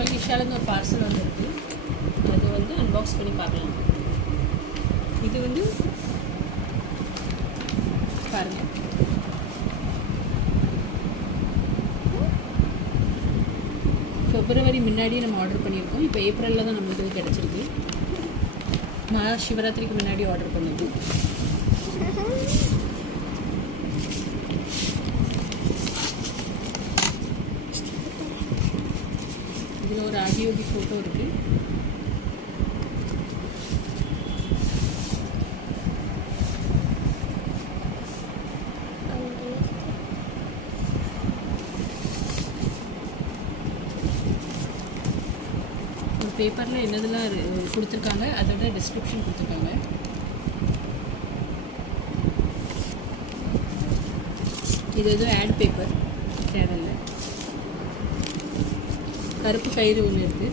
நம்மளுக்கு இஷாலேருந்து ஒரு பார்சல் வந்துருக்கு. அது வந்து அன்பாக்ஸ் பண்ணி பார்க்கலாம். இது வந்து பாருங்கள், பிப்ரவரி முன்னாடியே நம்ம ஆர்டர் பண்ணியிருக்கோம். இப்போ ஏப்ரலில் தான் நம்மளுக்கு இது கிடச்சிருக்கு. மகா சிவராத்திரிக்கு முன்னாடி ஆர்டர் பண்ணது. இதில் ஒரு ஆதியோகி ஃபோட்டோ இருக்குது. ஒரு பேப்பரில் என்னதெல்லாம் கொடுத்துருக்காங்க அதோட டிஸ்கிரிப்ஷன் கொடுத்துருக்காங்க. இது எதுவும் ஆட் பேப்பர் தேவையில்லை. கருப்பு கயிறு ஒன்று இருக்குது.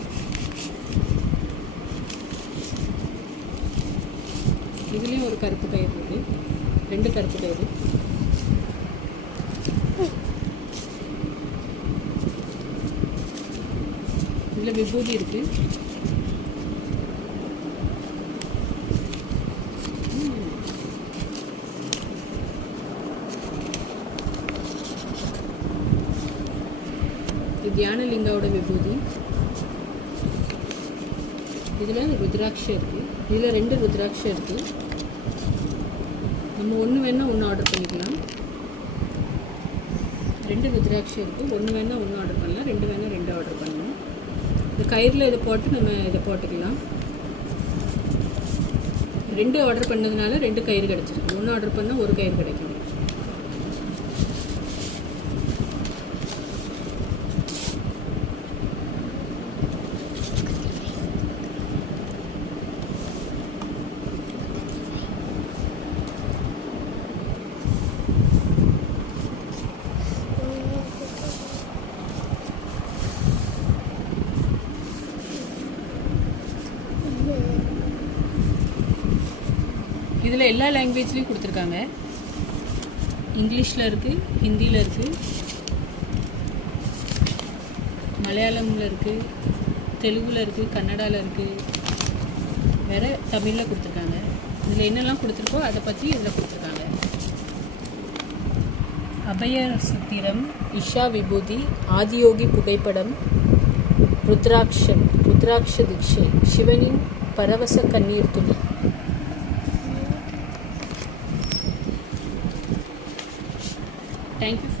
இதுலேயும் ஒரு கருப்பு கயிறு இருக்குது, 2 கருப்பு கயிறு. இதில் விபூதி இருக்குது. இது தியானலிங்காவோட விபூதி. இதில் ருத்ராட்சம் இருக்குது. இதில் 2 ருத்ராட்சம் இருக்குது. நம்ம ஒன்று வேணால் ஒன்று ஆர்டர் பண்ணிக்கலாம். 2 ருத்ராட்சம் இருக்குது. ஒன்று வேணால் ஒன்று ஆர்டர் பண்ணலாம், 2 வேணால் 2 ஆர்டர் பண்ணலாம். இந்த கயிறில் இதை போட்டு நம்ம இதை போட்டுக்கலாம். 2 ஆர்டர் பண்ணதுனால 2 கயிறு கிடச்சிருக்கு. 1 ஆர்டர் பண்ணால் 1 கயிறு கிடைக்கும். இதில் எல்லா லாங்குவேஜ்லேயும் கொடுத்துருக்காங்க. இங்கிலீஷில் இருக்குது, ஹிந்தியில் இருக்குது, மலையாளமில் இருக்குது, தெலுங்கில் இருக்குது, கன்னடாவில் இருக்குது, வேறு தமிழில் கொடுத்துருக்காங்க. இதில் என்னெல்லாம் கொடுத்துருக்கோ அதை பற்றி இதில் கொடுத்துருக்காங்க. அபய சுத்திரம், இஷா விபூதி, ஆதியோகி புகைப்படம், ருத்ராட்ச தீட்சை, சிவனின் பரவச கண்ணீர் துளி. Thank you.